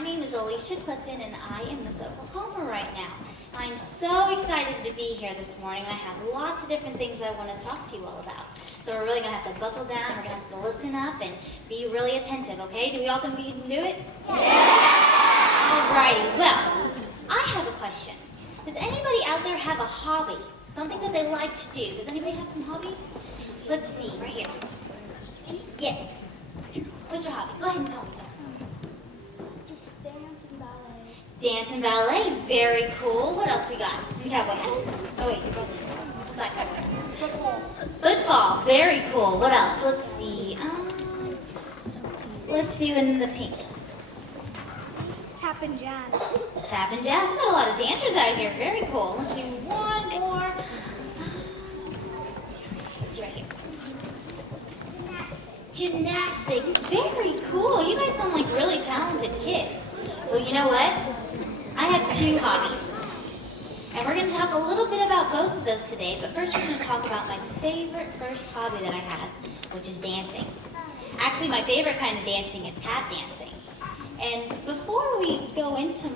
My name is Alicia Clifton, and I am Miss Oklahoma right now. I'm so excited to be here this morning, and I have lots of different things I want to talk to you all about. So we're really going to have to buckle down, we're going to have to listen up, and be really attentive, okay? Do we all think we can do it? Yeah! Alrighty, well, I have a question. Does anybody out there have a hobby? Something that they like to do? Does anybody have some hobbies? Let's see, right here. Yes. What's your hobby? Go ahead and tell me. It's dance and ballet. Dance and ballet, very cool. What else we got? Cowboy hat. Oh wait, you're both black cowboy. Football. Football, very cool. What else? Let's see. Let's do in the pink. Tap and jazz. Tap and jazz. We've got a lot of dancers out here. Very cool. Let's do one more. Let's do right here. Gymnastics, very cool. You guys sound like really talented kids. Well, you know what? I have two hobbies. And we're going to talk a little bit about both of those today, but first we're going to talk about my favorite first hobby that I have, which is dancing. Actually, my favorite kind of dancing is tap dancing. And before we go into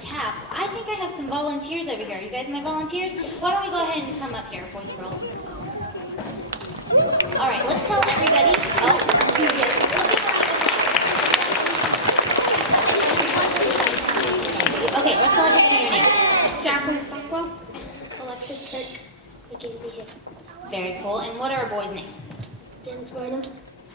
tap, I think I have some volunteers over here. You guys my volunteers? Why don't we go ahead and come up here, boys and girls? All right, let's tell everybody. Oh, you guys. Let's give a round of applause. Okay, let's tell everybody your name. Jacqueline Stockwell. Alexis Kirk. Mackenzie Hicks. Very cool. And what are our boys' names? James Bynum.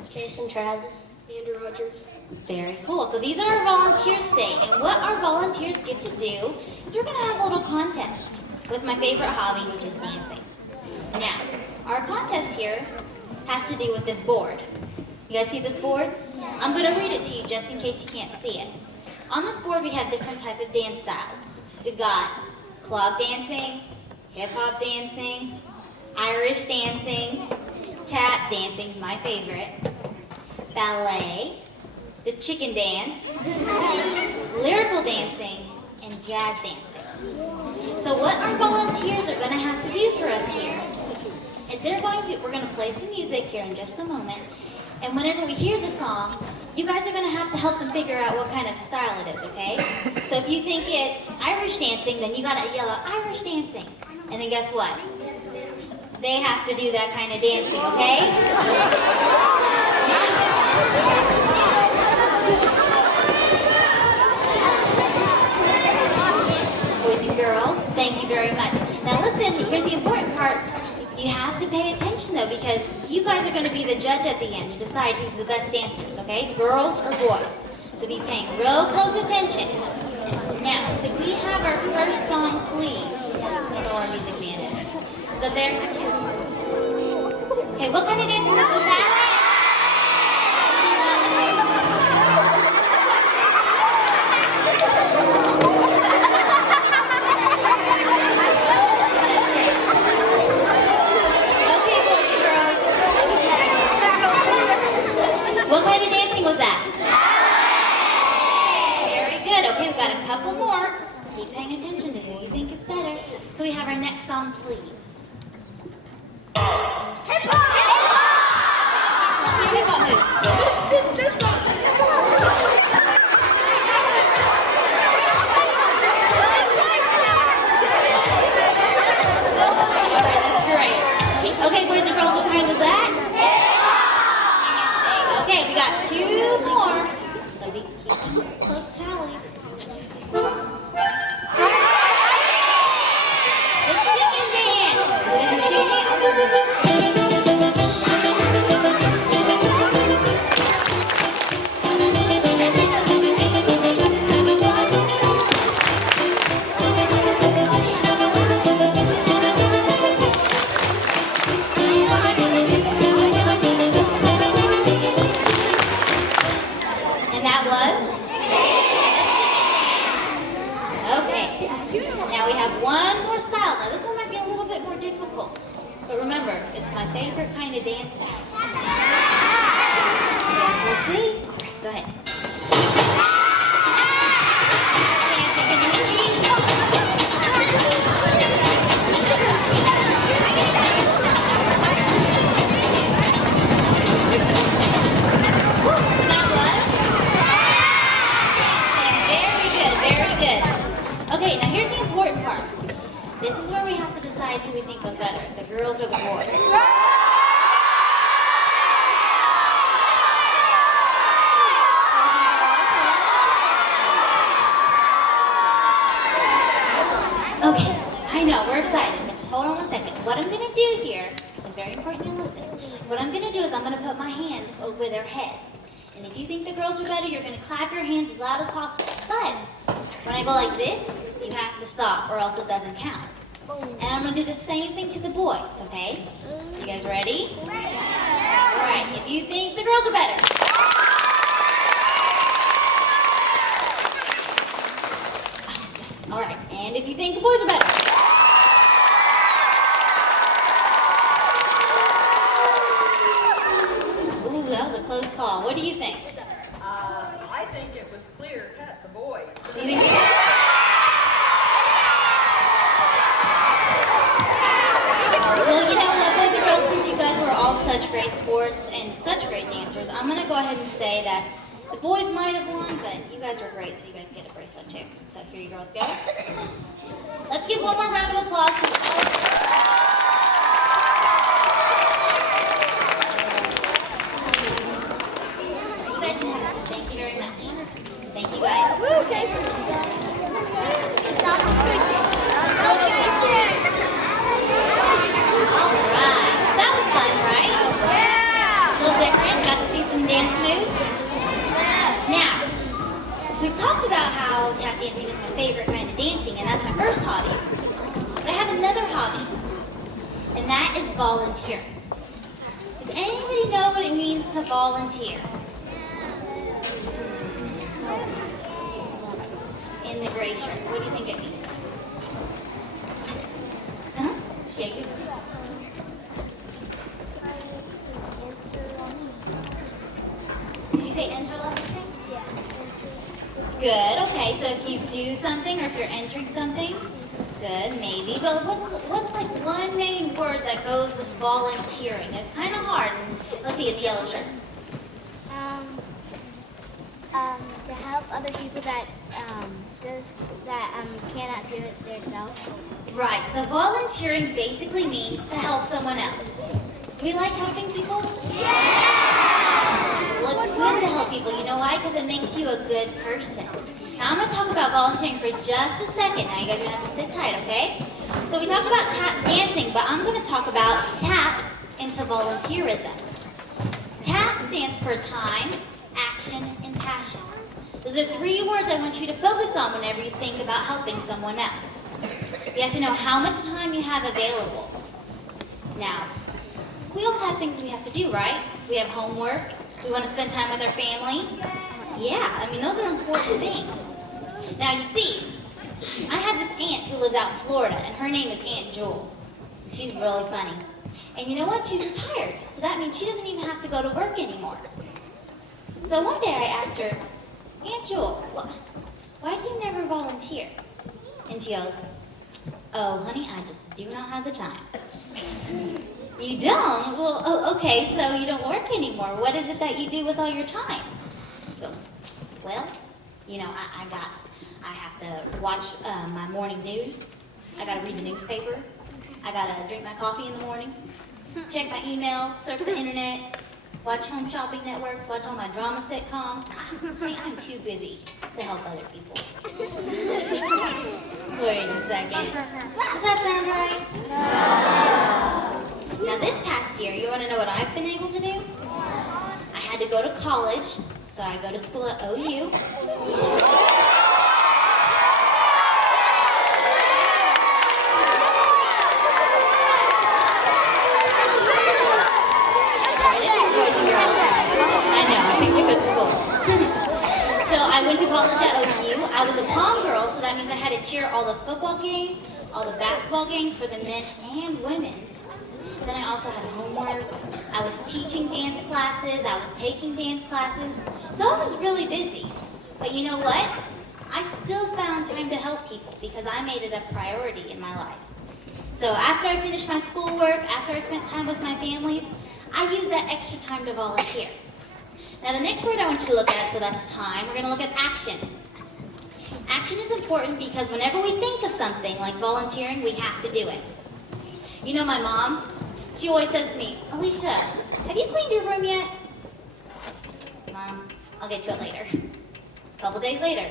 Jason Trazis. Andrew Rogers. Very cool. So these are our volunteers today. And what our volunteers get to do is we're going to have a little contest with my favorite hobby, which is dancing. Now, our contest here has to do with this board. You guys see this board? I'm going to read it to you just in case you can't see it. On this board we have different type of dance styles. We've got clog dancing, hip-hop dancing, Irish dancing, tap dancing, my favorite, ballet, the chicken dance, lyrical dancing, and jazz dancing. So what our volunteers are going to have to do for us here is we're going to play some music here in just a moment, and whenever we hear the song, you guys are going to have to help them figure out what kind of style it is, okay? So if you think it's Irish dancing, then you got to yell out Irish dancing. And then guess what? They have to do that kind of dancing, okay? Boys and girls, thank you very much. Now listen, here's the important part. You have to pay attention though, because you guys are going to be the judge at the end to decide who's the best dancers, okay? Girls or boys. So be paying real close attention. Now, could we have our first song, please? I don't know where our music man is. Is that there? Okay, what kind of dancing is this at? What kind of dancing was that? Very good. Okay, we've got a couple more. Keep paying attention to who you think is better. Can we have our next song, please? Hip-hop! Let's hear hip-hop moves. All right, that's great. Okay, boys and girls, what kind was that? Okay, we got two more, so we keep close tallies. The chicken dance. We're gonna do it. And that was the chicken dance. Okay. Now we have one more style. Now this one might be a little bit more difficult. But remember, it's my favorite kind of dancing. Yes, we'll see. All right, go ahead. So that was what I'm gonna do is I'm gonna put my hand over their heads. And if you think the girls are better, you're gonna clap your hands as loud as possible. But when I go like this, you have to stop or else it doesn't count. And I'm gonna do the same thing to the boys, okay? So you guys ready? All right, if you think the girls are better. All right, and if you think the boys are better. Ooh, that was a close call. What do you think? I think it was clear cut, the boys. You think Well, you know what, boys and girls, since you guys were all such great sports and such great dancers, I'm going to go ahead and say that the boys might have won, but you guys were great, so you guys get a bracelet too. So here you girls go. Let's give one more round of applause to the boys. You guys can have a seat. Thank you very much. Thank you guys. Alright, so that was fun, right? Yeah! A little different, got to see some dance moves. Now, we've talked about how tap dancing is my favorite kind of dancing, and that's my first hobby. But I have another hobby, and that is volunteering. Does anybody know what it means to volunteer? In the gray shirt, what do you think it means? Yeah, you. Did you say enter lots of things? Yeah. Good, okay, so if you do something or if you're entering something, good, maybe. But what's like one main word that goes with volunteering? It's kind of hard. And let's see, in the yellow shirt. To help other people that cannot do it themselves. Right, so volunteering basically means to help someone else. Do we like helping people? Yeah! Well, it's good to help people. You know why? Because it makes you a good person. Now, I'm going to talk about volunteering for just a second. Now, you guys are going to have to sit tight, okay? So we talked about tap dancing, but I'm going to talk about tap into volunteerism. TAP stands for time, action, and passion. Those are 3 words I want you to focus on whenever you think about helping someone else. You have to know how much time you have available. Now, we all have things we have to do, right? We have homework. We want to spend time with our family. Yeah, I mean, those are important things. Now, you see, I have this aunt who lives out in Florida, and her name is Aunt Jewel. She's really funny. And you know what? She's retired, so that means she doesn't even have to go to work anymore. So one day I asked her, Aunt Jewel, why do you never volunteer? And she goes, oh, honey, I just do not have the time. You don't? Well, oh, okay, so you don't work anymore. What is it that you do with all your time? She goes, well, you know, I have to watch my morning news. I got to read the newspaper. I got to drink my coffee in the morning, check my emails, surf the internet, watch home shopping networks, watch all my drama sitcoms. I'm too busy to help other people. Wait a second. Does that sound right? No. Now this past year, you want to know what I've been able to do? I had to go to college, so I go to school at OU. I went to college at OU. I was a prom girl, so that means I had to cheer all the football games, all the basketball games for the men and women's. Then I also had homework. I was teaching dance classes. I was taking dance classes. So I was really busy. But you know what? I still found time to help people because I made it a priority in my life. So after I finished my schoolwork, after I spent time with my families, I used that extra time to volunteer. Now the next word I want you to look at, so that's time, we're going to look at action. Action is important because whenever we think of something like volunteering, we have to do it. You know my mom? She always says to me, Alicia, have you cleaned your room yet? Mom, I'll get to it later. A couple days later,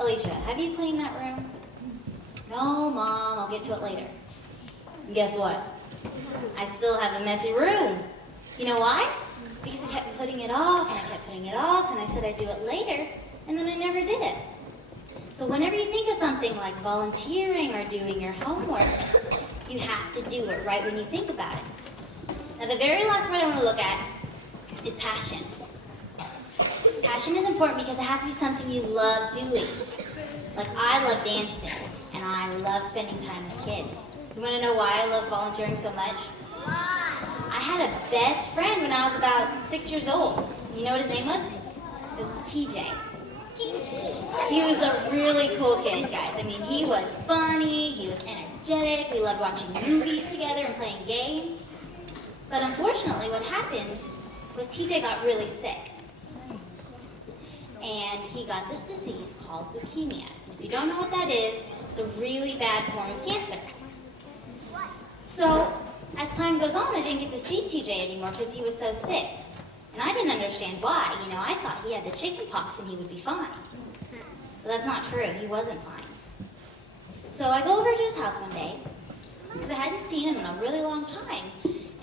Alicia, have you cleaned that room? No, Mom, I'll get to it later. And guess what? I still have a messy room. You know why? Because I kept putting it off, and I kept putting it off, and I said I'd do it later, and then I never did it. So whenever you think of something like volunteering or doing your homework, you have to do it right when you think about it. Now the very last word I want to look at is passion. Passion is important because it has to be something you love doing. Like I love dancing, and I love spending time with kids. You want to know why I love volunteering so much? I had a best friend when I was about 6 years old. You know what his name was? It was TJ. He was a really cool kid, guys. I mean, he was funny, he was energetic, we loved watching movies together and playing games. But unfortunately, what happened was TJ got really sick. And he got this disease called leukemia. And if you don't know what that is, it's a really bad form of cancer. So, as time goes on, I didn't get to see TJ anymore because he was so sick. And I didn't understand why. You know, I thought he had the chicken pox and he would be fine. But that's not true. He wasn't fine. So I go over to his house one day because I hadn't seen him in a really long time.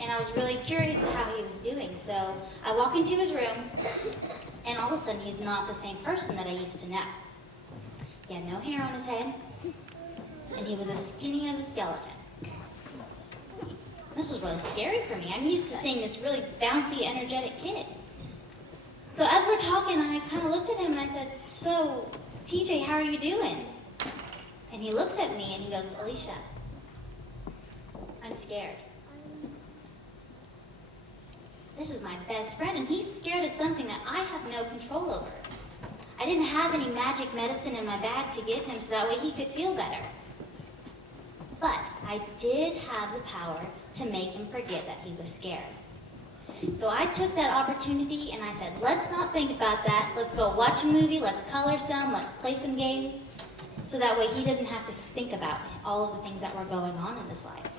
And I was really curious to how he was doing. So I walk into his room, and all of a sudden he's not the same person that I used to know. He had no hair on his head, and he was as skinny as a skeleton. This was really scary for me. I'm used to seeing this really bouncy, energetic kid. So as we're talking, I kind of looked at him and I said, "So, TJ, how are you doing?" And he looks at me and he goes, "Alicia, I'm scared. This is my best friend, and he's scared of something that I have no control over. I didn't have any magic medicine in my bag to give him so that way he could feel better. But I did have the power to make him forget that he was scared." So I took that opportunity and I said, let's not think about that. Let's go watch a movie, let's color some, let's play some games. So that way he didn't have to think about all of the things that were going on in his life.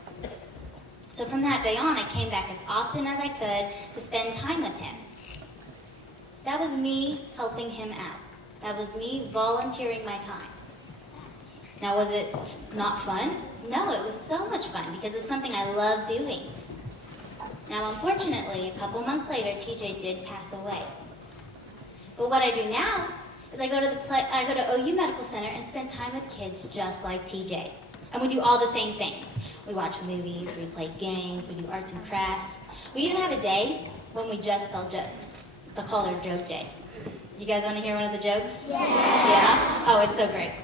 So from that day on, I came back as often as I could to spend time with him. That was me helping him out. That was me volunteering my time. Now, was it not fun? No, it was so much fun because it's something I love doing. Now, unfortunately, a couple months later, TJ did pass away. But what I do now is I go to OU Medical Center and spend time with kids just like TJ. And we do all the same things. We watch movies, we play games, we do arts and crafts. We even have a day when we just tell jokes. It's called our joke day. Do you guys want to hear one of the jokes? Yeah? Oh, it's so great.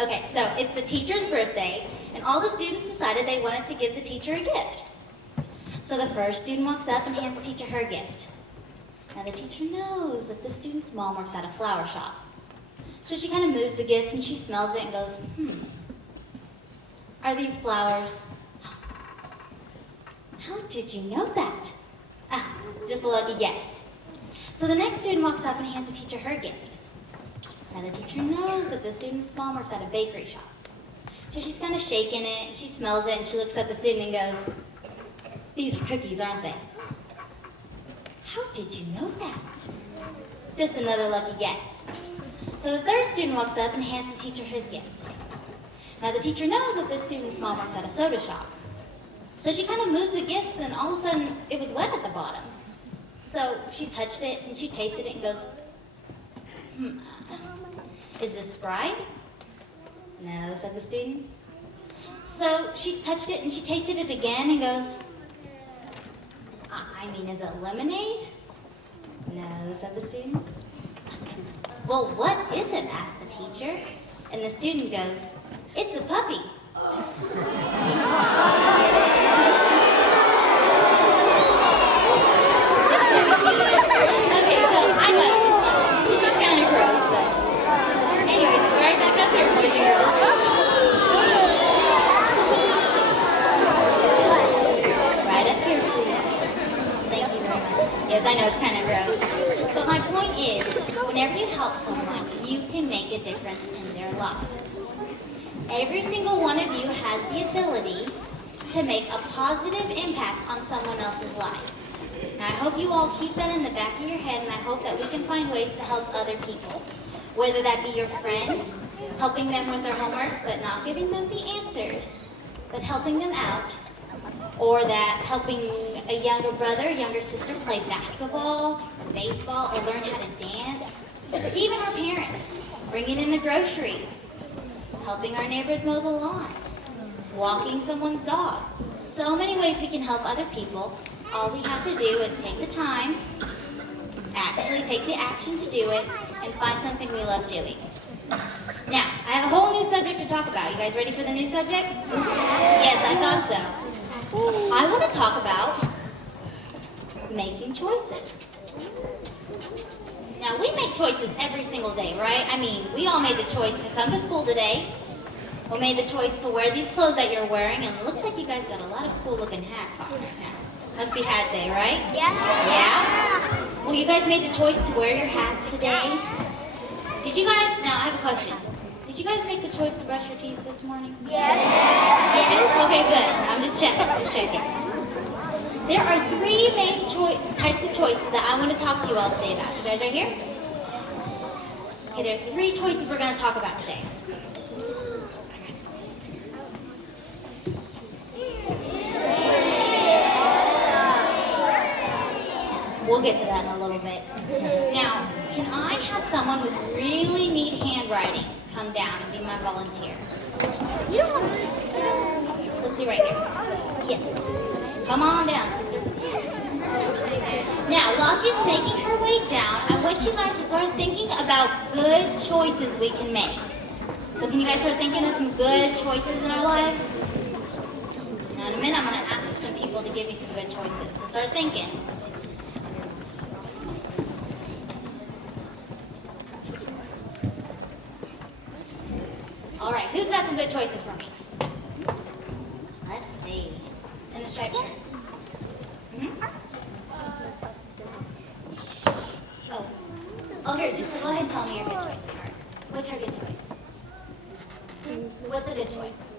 Okay, so it's the teacher's birthday, and all the students decided they wanted to give the teacher a gift. So the first student walks up and hands the teacher her gift. Now the teacher knows that the student's mom works at a flower shop. So she kind of moves the gifts and she smells it and goes, are these flowers? How did you know that? Ah, just a lucky guess. So the next student walks up and hands the teacher her gift. Now the teacher knows that the student's mom works at a bakery shop. So she's kind of shaking it, and she smells it, and she looks at the student and goes, these are cookies, aren't they? How did you know that? Just another lucky guess. So the third student walks up and hands the teacher his gift. Now the teacher knows that the student's mom works at a soda shop. So she kind of moves the gifts, and all of a sudden it was wet at the bottom. So she touched it and she tasted it and goes, is this Sprite? No, said the student. So she touched it and she tasted it again and goes, is it lemonade? No, said the student. Well, what is it? Asked the teacher. And the student goes, it's a puppy. Okay, so I thought it was kind of gross, but anyways, right back up here, boys and girls. Right up here, please. Thank you very much. Yes, I know it's kind of gross. But my point is, whenever you help someone, you can make a difference in their lives. Every single one of you has the ability to make a positive impact on someone else's life. And I hope you all keep that in the back of your head, and I hope that we can find ways to help other people. Whether that be your friend, helping them with their homework, but not giving them the answers, but helping them out. or that helping a younger brother, younger sister play basketball, baseball, or learn how to dance, or even our parents, bringing in the groceries, helping our neighbors mow the lawn, walking someone's dog. So many ways we can help other people. All we have to do is take the time, actually take the action to do it, and find something we love doing. Now, I have a whole new subject to talk about. You guys ready for the new subject? Yes, I thought so. I want to talk about making choices. Now, we make choices every single day, right? I mean, we all made the choice to come to school today. We made the choice to wear these clothes that you're wearing, and it looks like you guys got a lot of cool looking hats on right now. Must be hat day, right? Yeah. Yeah? Well, you guys made the choice to wear your hats today. Did you guys, now I have a question. Did you guys make the choice to brush your teeth this morning? Yes. Yes? Okay, good. I'm just checking. There are three main types of choices that I want to talk to you all today about. You guys are here? Okay, there are three choices we're going to talk about today. We'll get to that in a little bit. Now, can I have someone with really neat handwriting come down and be my volunteer? Let's see right here. Yes. Come on down, sister. Now, while she's making her way down, I want you guys to start thinking about good choices we can make. So can you guys start thinking of some good choices in our lives? Now, in a minute, I'm going to ask for some people to give me some good choices. So start thinking. All right, who's got some good choices for me? Let's see. In the striped shirt. Oh, here, just go ahead and tell me your good choice, sweetheart. What's your good choice? What's a good choice?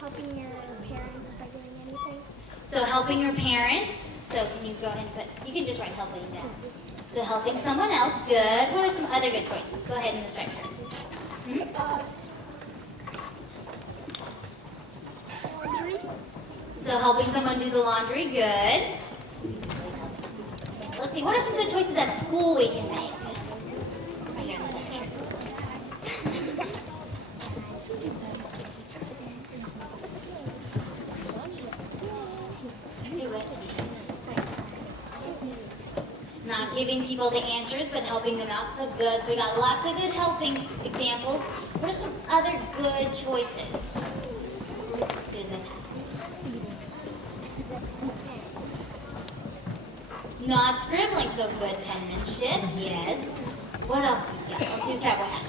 Helping your parents by doing anything. So helping your parents. So can you go ahead and you can just write helping down. So helping someone else, good. What are some other good choices? Go ahead in the striped shirt. Laundry. So helping someone do the laundry, good. Let's see, what are some good choices at school we can make? Right here in the leather shirt. Do it. Not giving people the answers, but helping them out, so good. So we got lots of good helping examples. What are some other good choices? Doing this hat. Not scribbling, so good penmanship, yes. What else we got? Let's do cowboy hat.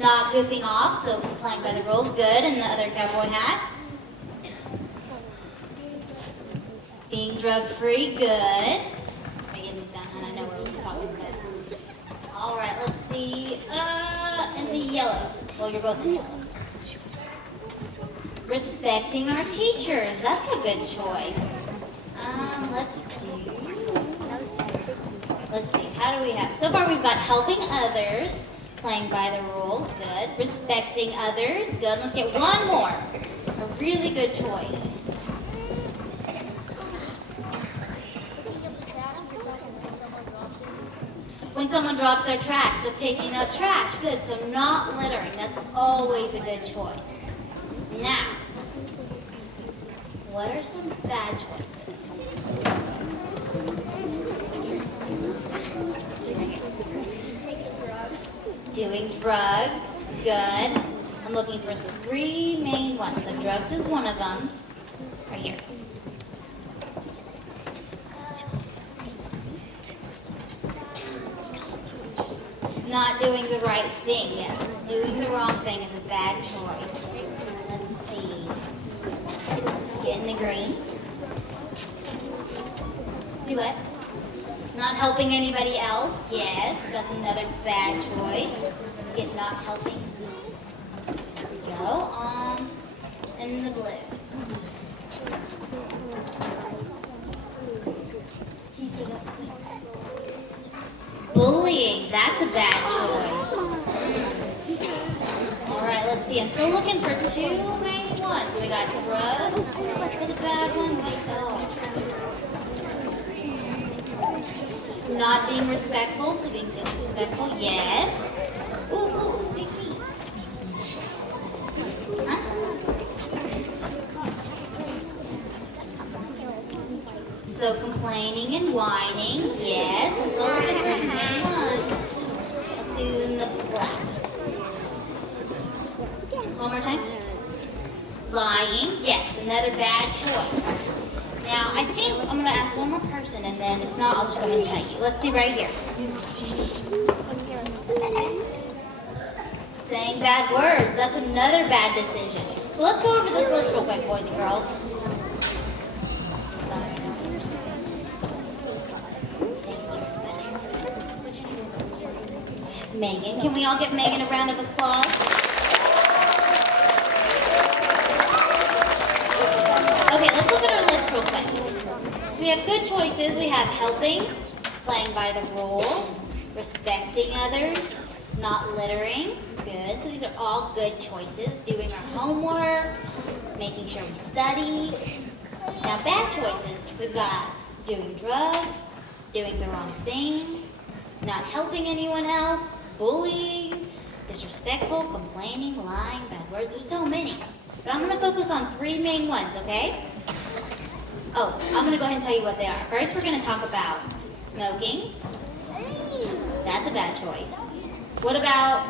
Not goofing off, so playing by the rules, good, and the other cowboy hat. Being drug-free, good. Let me get these down, and I know we're talking about this. All right, let's see. In the yellow. Well, you're both in yellow. Respecting our teachers. That's a good choice. Let's see. How do we have? So far, we've got helping others, playing by the rules. Good. Respecting others. Good. Let's get one more. A really good choice. When someone drops their trash, so picking up trash. Good. So not littering. That's always a good choice. Now, what are some bad choices? Doing drugs, good. I'm looking for three main ones. So drugs is one of them. Right here. Not doing the right thing, yes. Doing the wrong thing is a bad choice. Let's see. Let's get in the green. Do it. Not helping anybody else, yes. That's another bad choice. Get not helping. There we go. In the blue. Can you speak up this way? Bullying, that's a bad choice. All right, let's see. I'm still looking for two main ones. We got drugs. Was a bad one. What else? Not being respectful, so being disrespectful. Yes. Ooh, big me. Huh? So complaining and whining. Yes. I'm still looking for some main ones. Let's do black. One more time. Lying. Yes, another bad choice. Now, I think I'm going to ask one more person, and then if not, I'll just go and tell you. Let's see right here. Saying bad words. That's another bad decision. So let's go over this list real quick, boys and girls. Sorry. Thank you. Megan. Can we all give Megan a round of applause? Okay, let's look at our list real quick. So we have good choices. We have helping, playing by the rules, respecting others, not littering. Good. So these are all good choices. Doing our homework, making sure we study. Now bad choices, we've got doing drugs, doing the wrong thing, not helping anyone else, bullying, disrespectful, complaining, lying, bad words. There's so many. But I'm going to focus on three main ones, okay? Oh, I'm going to go ahead and tell you what they are. First, we're going to talk about smoking. That's a bad choice. What about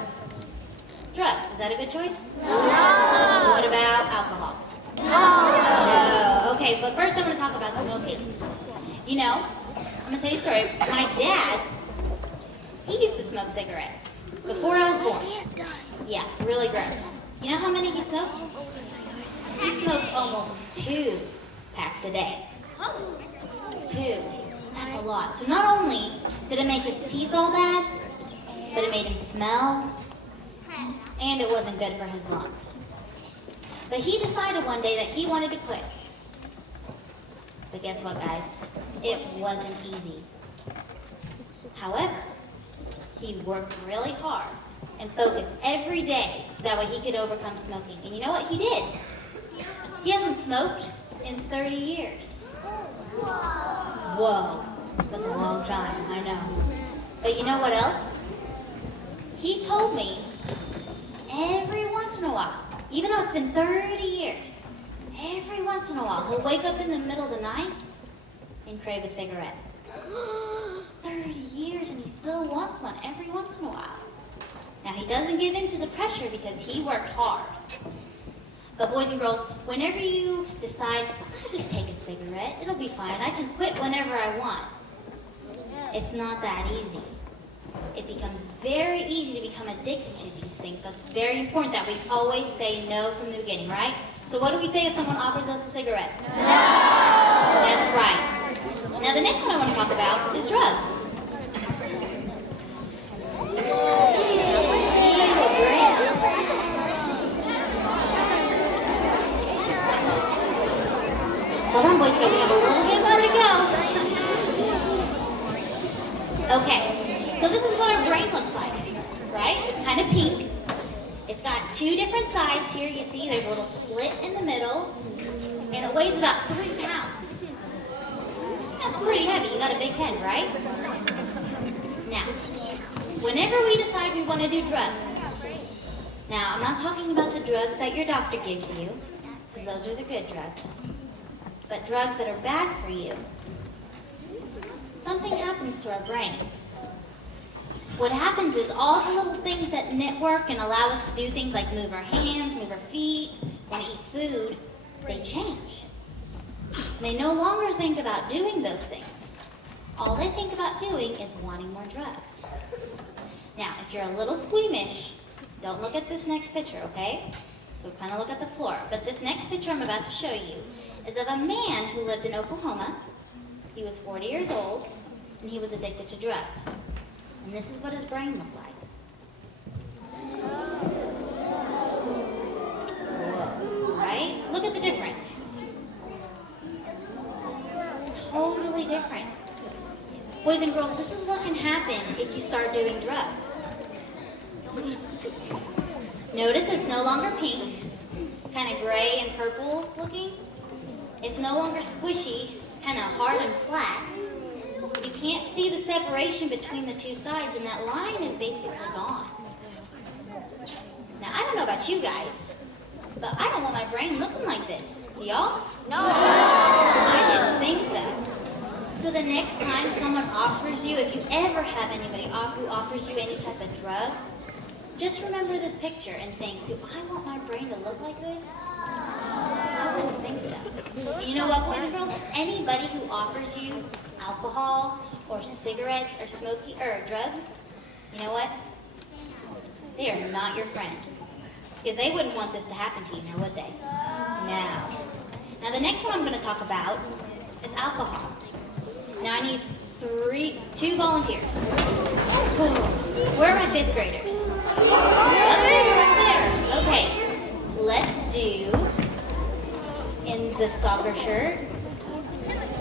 drugs? Is that a good choice? No. What about alcohol? No. Okay, but first I'm going to talk about smoking. You know, I'm going to tell you a story. My dad, he used to smoke cigarettes before I was born. Yeah, really gross. You know how many he smoked? He smoked almost 2 packs a day. 2. That's a lot. So not only did it make his teeth all bad, but it made him smell, and it wasn't good for his lungs. But he decided one day that he wanted to quit. But guess what, guys? It wasn't easy. However, he worked really hard and focused every day so that way he could overcome smoking. And you know what he did? He hasn't smoked in 30 years. Whoa, that's a long time, I know. But you know what else? He told me every once in a while, even though it's been 30 years, every once in a while, he'll wake up in the middle of the night and crave a cigarette. 30 years and he still wants one every once in a while. Now, he doesn't give in to the pressure because he worked hard. But boys and girls, whenever you decide, I'll just take a cigarette, it'll be fine, I can quit whenever I want. It's not that easy. It becomes very easy to become addicted to these things, so it's very important that we always say no from the beginning, right? So what do we say if someone offers us a cigarette? No! That's right. Now the next one I want to talk about is drugs. Hold on, boys and girls, we have a little bit more to go. Okay, so this is what our brain looks like, right? It's kind of pink. It's got 2 different sides here. You see there's a little split in the middle, and it weighs about 3 pounds. That's pretty heavy. You got a big head, right? Now, whenever we decide we want to do drugs, now I'm not talking about the drugs that your doctor gives you, because those are the good drugs. But drugs that are bad for you, something happens to our brain. What happens is all the little things that network and allow us to do things like move our hands, move our feet, want to eat food, they change. They no longer think about doing those things. All they think about doing is wanting more drugs. Now, if you're a little squeamish, don't look at this next picture, okay? So kind of look at the floor. But this next picture I'm about to show you is of a man who lived in Oklahoma. He was 40 years old, and he was addicted to drugs. And this is what his brain looked like. Right? Look at the difference. It's totally different. Boys and girls, this is what can happen if you start doing drugs. Notice it's no longer pink. It's kind of gray and purple looking. It's no longer squishy. It's kind of hard and flat. You can't see the separation between the two sides, and that line is basically gone. Now, I don't know about you guys, but I don't want my brain looking like this. Do y'all? No. I didn't think so. So the next time someone offers you, if you ever have anybody who offers you any type of drug, just remember this picture and think, do I want my brain to look like this? I wouldn't think so. And you know what, boys and girls? Anybody who offers you alcohol or cigarettes or smoking or drugs, you know what? They are not your friend. Because they wouldn't want this to happen to you, now would they? No. Now the next one I'm going to talk about is alcohol. Now I need two volunteers. Where are my fifth graders? Up there, right there. Okay, let's do in the soccer shirt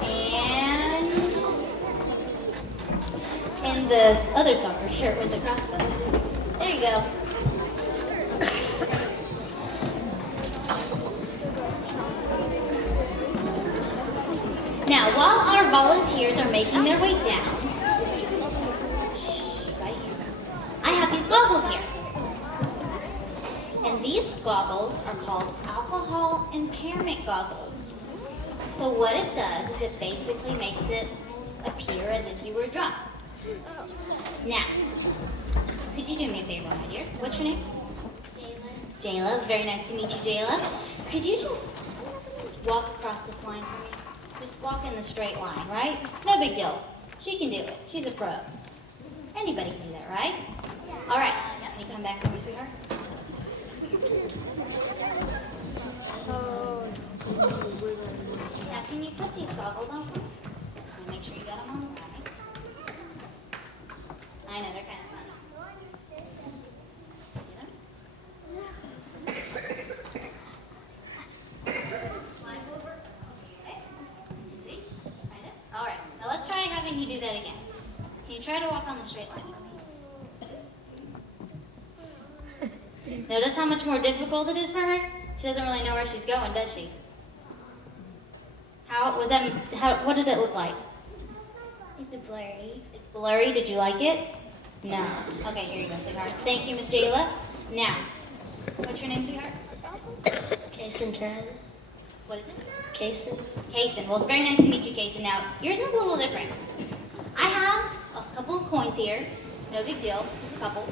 and in the other soccer shirt with the crossbones. There you go. Now, while our volunteers are making their way down, right here, I have these goggles here. And these goggles are called alcohol impairment goggles. So what it does is it basically makes it appear as if you were drunk. Now, could you do me a favor, my dear? What's your name? Jayla. Jayla, very nice to meet you, Jayla. Could you just walk across this line for me? Just walk in the straight line, right? No big deal. She can do it. She's a pro. Anybody can do that, right? All right. Can you come back for me, sweetheart? Now, can you put these goggles on for me? Make sure you got them on right. I know, they're kind of funny. Slide over. Okay. See? Kind of. All right. Now let's try having you do that again. Can you try to walk on the straight line for me? Notice how much more difficult it is for her? She doesn't really know where she's going, does she? What did it look like? It's blurry. It's blurry. Did you like it? No. Okay, here you go, sweetheart. Thank you, Miss Jayla. Now, what's your name, sweetheart? Kason Travis. What is it? Kason. Kason. Well, it's very nice to meet you, Kason. Now, yours is a little different. I have a couple of coins here. No big deal. Just a couple.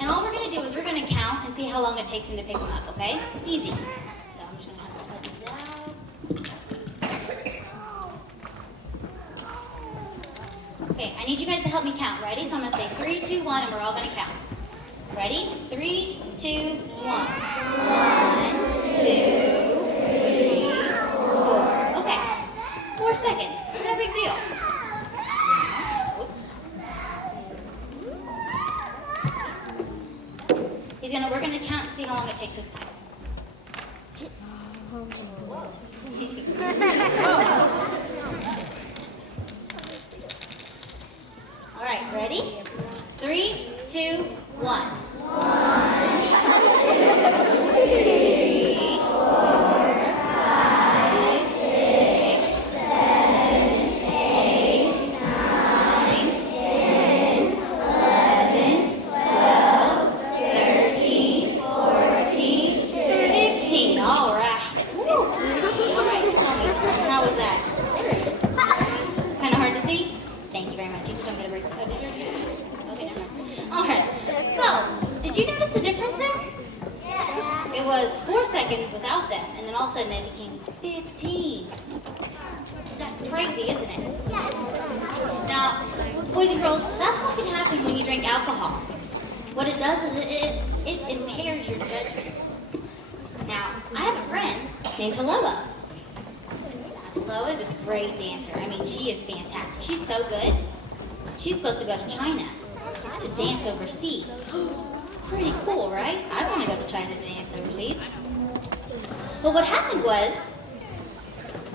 And all we're going to do is we're going to count and see how long it takes him to pick them up, okay? Easy. So I'm just going to have to spread these out. Okay, I need you guys to help me count. Ready? So I'm going to say 3, 2, 1, and we're all going to count. Ready? 3, 2, 1. 1, 2, 3, 4. Okay. 4 seconds. No big deal. Whoops. We're gonna count and see how long it takes this time. All right, ready? 3, 2, 1. 1, 2, 3, 4, 5, 6, 7, 8, 9, 10, 11, 12, 13, 14, 15. All right. All right, tell me, how was that? Kind of hard to see? Thank you very much. You can come get a bracelet. Okay, never mind. All right. So, did you notice the difference there? Yeah. It was 4 seconds without them, and then all of a sudden it became 15. That's crazy, isn't it? Now, boys and girls, that's what can happen when you drink alcohol. What it does is it impairs your judgment. Now, I have a friend named Taloa. Taloa is this great dancer. I mean, she is fantastic. She's so good. She's supposed to go to China to dance overseas. Pretty cool, right? I want to go to China to dance overseas. But what happened was,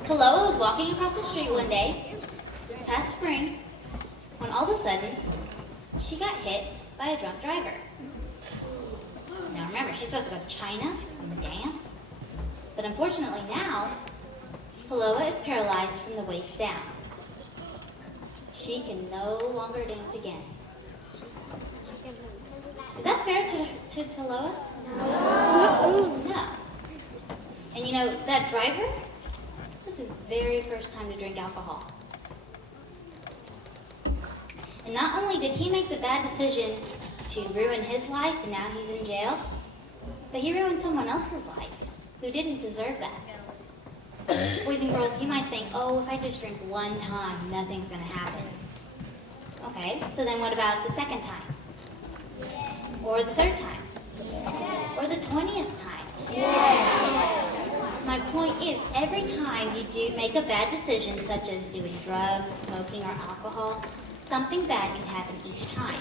Taloa was walking across the street one day, this past spring, when all of a sudden, she got hit by a drunk driver. Now remember, she's supposed to go to China and dance. But unfortunately now, Taloa is paralyzed from the waist down. She can no longer dance again. Is that fair to Taloa? No. And you know, that driver, this is his very first time to drink alcohol. And not only did he make the bad decision to ruin his life and now he's in jail, but he ruined someone else's life who didn't deserve that. Boys and girls, you might think, oh, if I just drink one time, nothing's going to happen. Okay, so then what about the second time? Or the third time? Or the 20th time? My point is, every time you do make a bad decision, such as doing drugs, smoking, or alcohol, something bad can happen each time.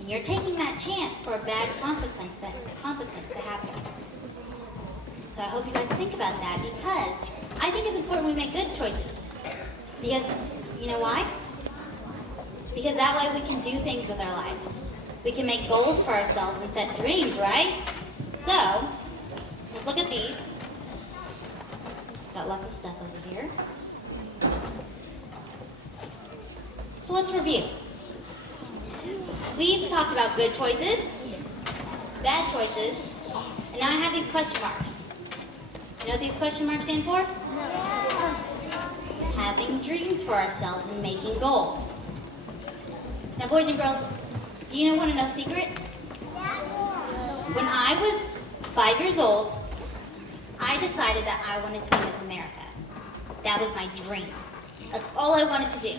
And you're taking that chance for a bad consequence to happen. So I hope you guys think about that, because I think it's important we make good choices. Because, you know why? Because that way we can do things with our lives. We can make goals for ourselves and set dreams, right? So, let's look at these. Got lots of stuff over here. So let's review. We've talked about good choices, bad choices, and now I have these question marks. You know what these question marks stand for? Having dreams for ourselves and making goals. Now, boys and girls, do you want to know a secret? When I was 5 years old, I decided that I wanted to be Miss America. That was my dream. That's all I wanted to do.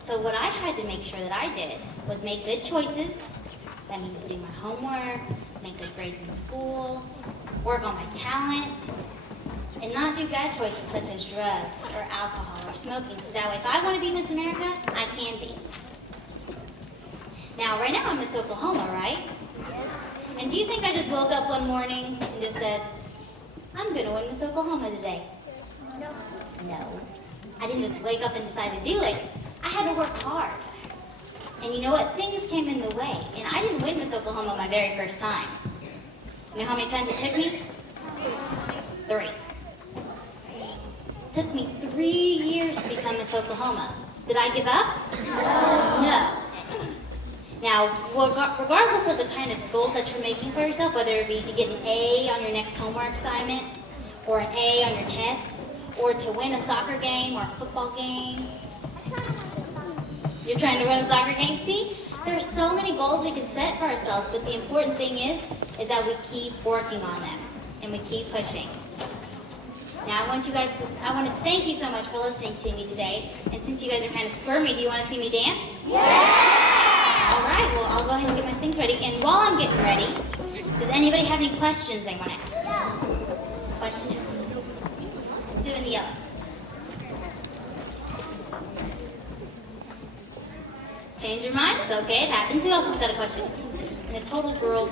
So what I had to make sure that I did was make good choices. That means do my homework, make good grades in school, work on my talent, and not do bad choices such as drugs or alcohol or smoking. So that way, if I want to be Miss America, I can be. Now, right now I'm Miss Oklahoma, right? And do you think I just woke up one morning and just said, I'm going to win Miss Oklahoma today? No. I didn't just wake up and decide to do it. I had to work hard. And you know what? Things came in the way. And I didn't win Miss Oklahoma my very first time. You know how many times it took me? 3. It took me 3 years to become Miss Oklahoma. Did I give up? No. Now, regardless of the kind of goals that you're making for yourself, whether it be to get an A on your next homework assignment, or an A on your test, or to win a soccer game or a football game. You're trying to win a soccer game, see? There are so many goals we can set for ourselves, but the important thing is that we keep working on them, and we keep pushing. Now, I want to thank you so much for listening to me today, and since you guys are kind of squirmy, do you want to see me dance? Yeah! All right, well, I'll go ahead and get my things ready, and while I'm getting ready, does anybody have any questions they want to ask? Questions? Let's do it in the yellow. Change your mind? It's okay, it happens. Who else has got a question? In a total girl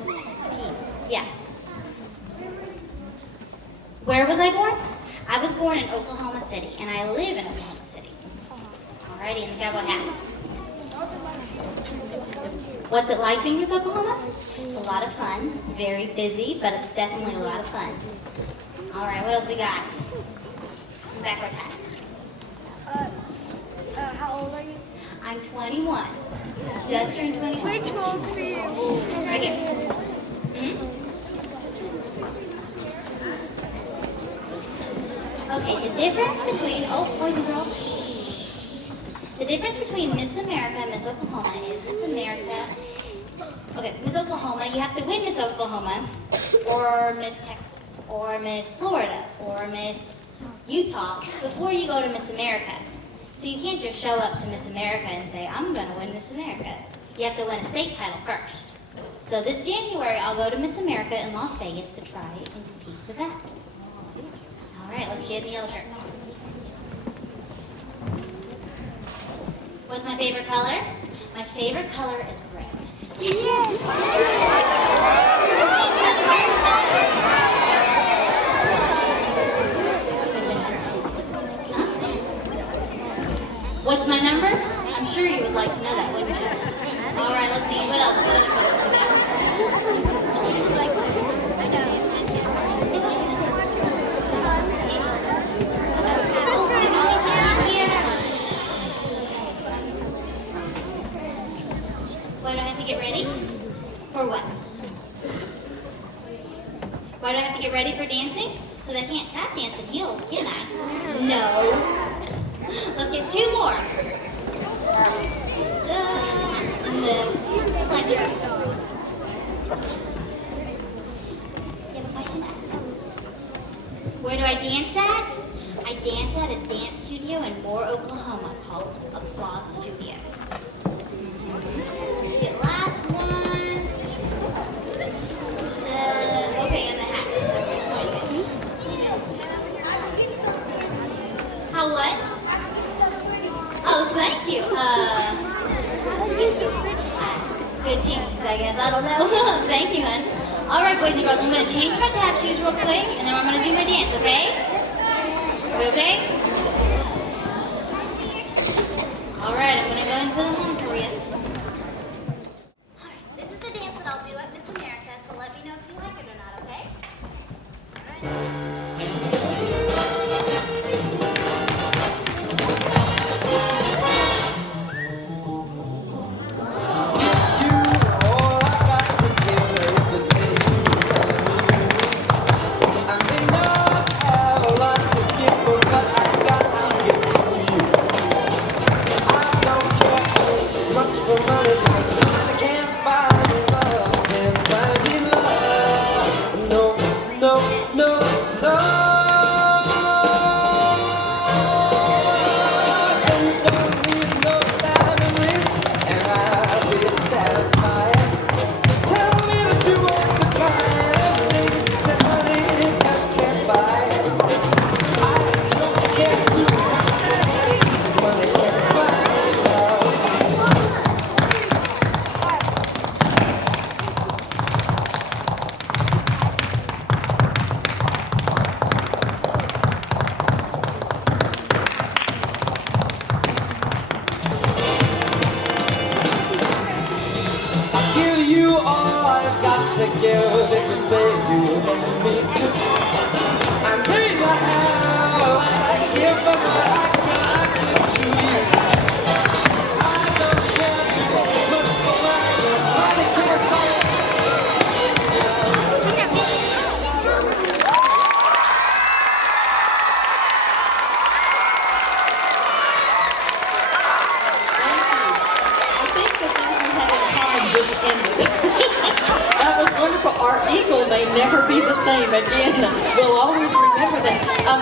piece. Yeah. Where was I born? I was born in Oklahoma City, and I live in Oklahoma City. Alrighty, and the cowboy hat. What's it like being Miss Oklahoma? It's a lot of fun. It's very busy, but it's definitely a lot of fun. Alright, what else we got? Backwards hat. How old are you? I'm 21. Just turned 21. Way too old for you. Right here. Okay, the difference between, boys and girls, shh. The difference between Miss America and Miss Oklahoma is Miss Oklahoma, you have to win Miss Oklahoma, or Miss Texas, or Miss Florida, or Miss Utah, before you go to Miss America. So you can't just show up to Miss America and say, I'm going to win Miss America. You have to win a state title first. So this January, I'll go to Miss America in Las Vegas to try and compete for that. All right, let's get in the yellow shirt. What's my favorite color? My favorite color is red. Yes! What's my number? I'm sure you would like to know that, wouldn't you? All right, let's see. What else? What other questions we got? Because I can't tap dance in heels, can I? No. Let's get two more. And the flexion. You have a question to ask? Where do I dance at? I dance at a dance studio in Moore, Oklahoma called Applause Studios. Let's get last one. Okay, and the hats. Since everybody's pointing at me. How what? Oh, thank you. Good jeans, I guess. I don't know. Thank you, hon. All right, boys and girls, I'm going to change my tap shoes real quick, and then I'm going to do my dance, okay? Are we okay? All right, I'm going to go ahead and put them on for you. All right, this is the dance that I'll do at Miss America, so let me know if you like it or not, okay? All right.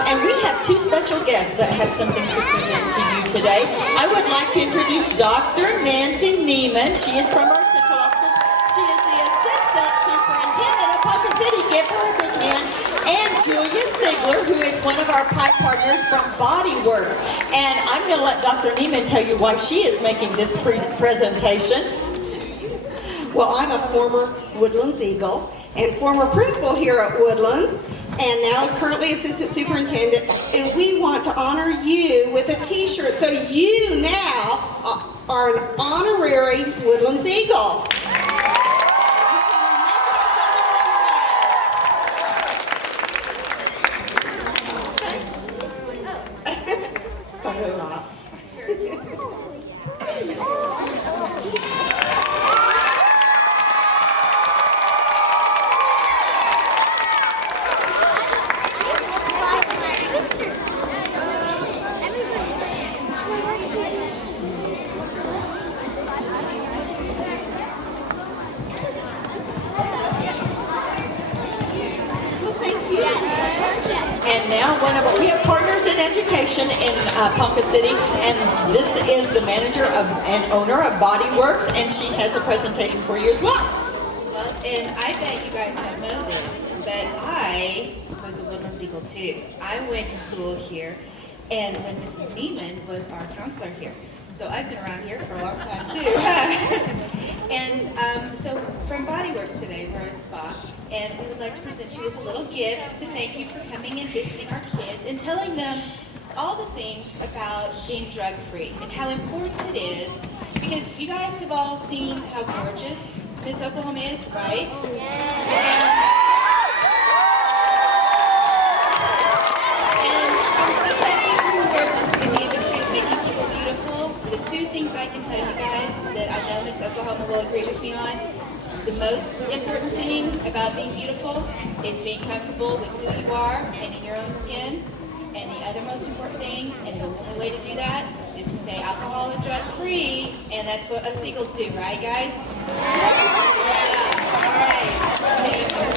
And we have two special guests that have something to present to you today. I would like to introduce Dr. Nancy Neiman. She is from our central office. She is the Assistant Superintendent of Ponca City. Give her a big hand. And Julia Ziegler, who is one of our pipe partners from Body Works. And I'm going to let Dr. Neiman tell you why she is making this presentation. Well, I'm a former Woodlands Eagle and former principal here at Woodlands, and now currently assistant superintendent, and we want to honor you with a t-shirt, so you now are an honorary Woodlands Eagle. Photo op. And now we have partners in education in Ponca City, and this is the manager and owner of Body Works, and she has a presentation for you as well. Well, and I bet you guys don't know this, but I was a Woodlands Eagle too. I went to school here, and when Mrs. Neiman was our counselor here. So I've been around here for a long time too. And so from Body Works today, we're at a spa, and we would like to present you with a little gift to thank you for coming and visiting our kids and telling them all the things about being drug-free and how important it is, because you guys have all seen how gorgeous Miss Oklahoma is, right? And from somebody who works in the industry of making people beautiful, the two things I can tell you guys that I know Miss Oklahoma will agree with me on The most important thing about being beautiful is being comfortable with who you are and in your own skin. And the other most important thing, and the only way to do that, is to stay alcohol and drug free. And that's what us Eagles do, right guys? Yeah. All right. Thank you.